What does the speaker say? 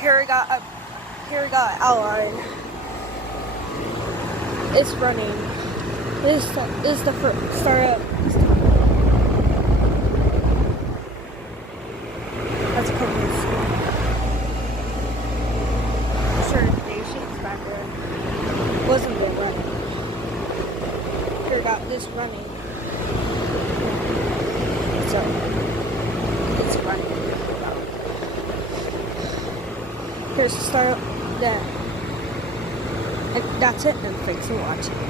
Here we got outline. It's running. This is the first startup. That's a company school. Certifications back there. Wasn't it running? Here we got this running. So it's running. Here's the startup. There. And that's it, and thanks for watching.